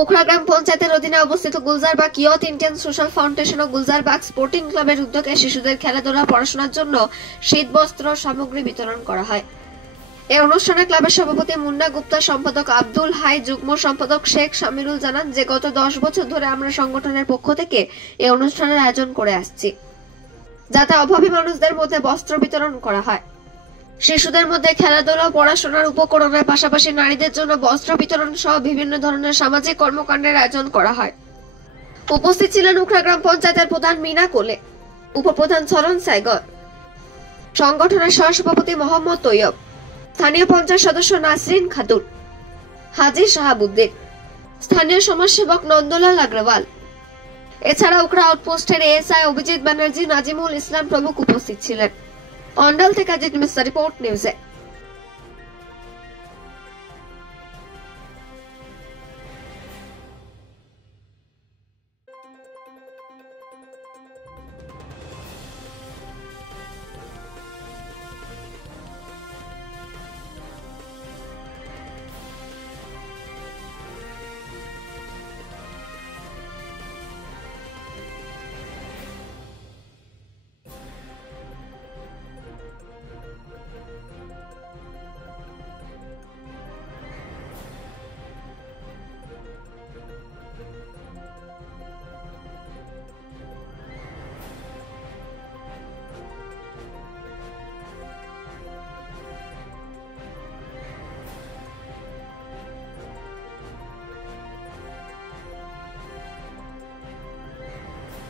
ওখরা গ্রাম পঞ্চায়েতের অধীনে অবস্থিত গুলজারবাগ ইয়থ ইন্ডিয়ান সোশ্যাল ফাউন্ডেশন ও গুলজারবাগ স্পোর্টিং ক্লাবের উদ্যোগে শিশুদের খেলাধুলা পড়াশোনার জন্য শীত বস্ত্র সামগ্রী বিতরণ করা হয়। এই অনুষ্ঠানে ক্লাবের সভাপতি মুন্না গুপ্তা, সম্পাদক আব্দুল হাই, যুগ্ম সম্পাদক শেখ শামিরুল জানান যে গত 10 বছর ধরে আমরা সংগঠনের পক্ষ থেকে এই অনুষ্ঠানের আয়োজন করে আসছি, যাতে অভাবী মানুষদের মধ্যে বস্ত্র বিতরণ করা হয়। শিশুদের মধ্যে খেলাধুলা ও পড়াশোনার উপকরণের পাশাপাশি নারীদের জন্য বস্ত্র বিতরণ সহ বিভিন্ন ধরনের সামাজিক কর্মকাণ্ডের আয়োজন করা হয়। উপস্থিত ছিলেন ওখরা গ্রাম পঞ্চায়েতের প্রধান মিনা কোলে, উপপ্রধান সরন সাইগর, সংগঠনের সহসভাপতি মোহাম্মদ তৈয়ব, স্থানীয় পঞ্চায়েত সদস্য নাসরিন খাতুন, হাজি শাহাবুদ্দিন, স্থানীয় সমাজসেবক নন্দলাল আগরওয়াল। এছাড়া ওখরা আউটপোস্টের এএসআই অভিজিৎ ব্যানার্জি, নাজিমুল ইসলাম প্রমুখ উপস্থিত ছিলেন। অন্ডাল থেকে আজিত মিস্টার রিপোর্ট নিউজে।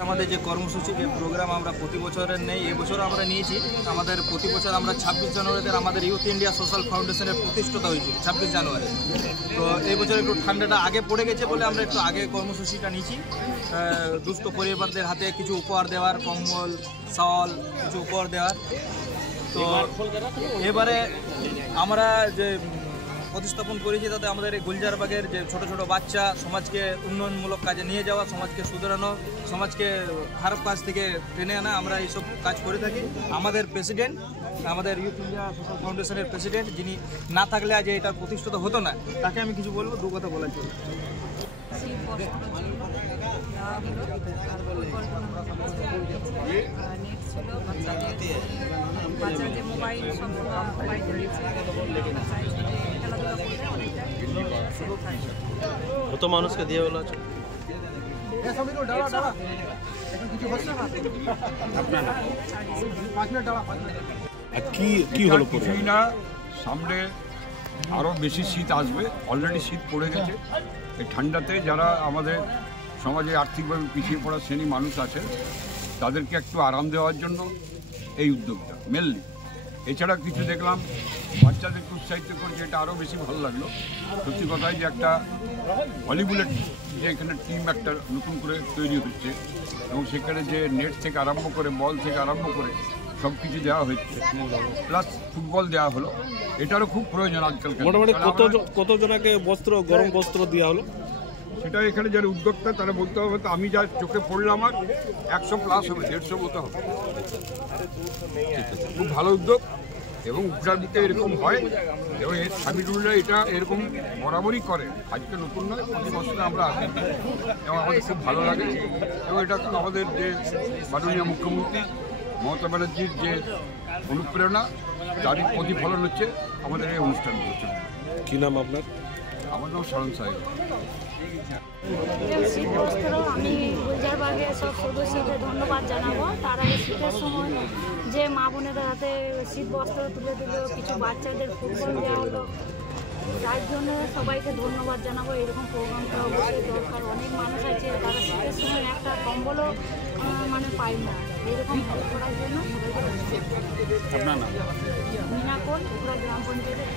আমাদের যে কর্মসূচি, যে প্রোগ্রাম আমরা প্রতি বছরের নেই, এবছর আমরা নিয়েছি। আমাদের প্রতি বছর আমরা 26 জানুয়ারিতে আমাদের ইউথ ইন্ডিয়া সোশ্যাল ফাউন্ডেশনের প্রতিষ্ঠাতা হয়েছিল 26 জানুয়ারি। তো এই বছর একটু ঠান্ডাটা আগে পড়ে গেছে বলে আমরা একটু আগে কর্মসূচিটা নিয়েছি। দুস্থ পরিবারদের হাতে কিছু উপহার দেওয়ার, কম্বল, শাল কিছু উপহার দেওয়ার। তো এবারে আমরা যে প্রতিস্থাপন করেছি তাতে আমাদের এই গুলজারবাগের যে ছোট ছোট বাচ্চা, সমাজকে উন্নয়নমূলক কাজে নিয়ে যাওয়া, সমাজকে শুধরানো, সমাজকে খারাপ কাজ থেকে টেনে আনা, আমরা এইসব কাজ করে থাকি। আমাদের প্রেসিডেন্ট, আমাদের ইউথ ইন্ডিয়া সোশ্যাল ফাউন্ডেশনের প্রেসিডেন্ট, যিনি না থাকলে আজ এটা প্রতিষ্ঠিত হতো না, তাকে আমি কিছু বলবো, দু কথা বলার জন্য। কত মানুষকে দিয়ে বলা আছে? কি হলো? কিছুই না, সামনে আরও বেশি শীত আসবে। অলরেডি শীত পড়ে গেছে। এই ঠান্ডাতে যারা আমাদের সমাজে আর্থিকভাবে পিছিয়ে পড়া শ্রেণী মানুষ আছে, তাদেরকে একটু আরাম দেওয়ার জন্য এই উদ্যোগটা মেনলি। এছাড়া কিছু দেখলাম বাচ্চাদেরকে উৎসাহিত করছে, এটা আরও বেশি ভালো লাগলো। সত্যি কথাই যে একটা ভলিবলের যে এখানে টিম একটা নতুন করে তৈরি হচ্ছে, এবং সেখানে যে নেট থেকে আরম্ভ করে, বল থেকে আরম্ভ করে সব কিছু দেওয়া হচ্ছে, প্লাস ফুটবল দেওয়া হলো। এটারও খুব প্রয়োজন আজকাল। মোটামুটি কতজনকে বস্ত্র, গরম বস্ত্র দেওয়া হলো? সেটা এখানে যারা উদ্যোক্তা তারা বলতে হবে। তো আমি যা চোখে পড়লাম, আর 100+ হবে, 150 মতো হবে। খুব ভালো উদ্যোগ, এবং উগ্রাবিতে এরকম হয়, এবং এর শামিরুল্লাহ এটা এরকম বরাবরই করে, আজকে নতুন নয়, প্রতি বছরে আমরা আসি, এবং আমাদের খুব ভালো লাগে। এবং এটা আমাদের যে মাননীয় মুখ্যমন্ত্রী মমতা ব্যানার্জির যে অনুপ্রেরণা, তারই প্রতিফলন হচ্ছে আমাদের এই অনুষ্ঠানগুলো। কী নাম আপনার? আমার নাম সরন সাহেব। শীত বস্ত্র আমি গুলজারবাগের সব সদস্যদের ধন্যবাদ জানাবো। তার আগে শীতের সময় যে মা বোনেদের হাতে শীত বস্ত্র তুলে দিল, কিছু বাচ্চাদের ফুটবল দেওয়া হলো, তার জন্য সবাইকে ধন্যবাদ জানাবো। এরকম প্রোগ্রামটা অবশ্যই দরকার। অনেক মানুষ আছে তারা শীতের সময় একটা কম্বলও মানে পায় না। এরকম করার জন্য সবাইকে আপনার নাম? মিনা কোল, ওখরা গ্রাম পঞ্চায়েতের।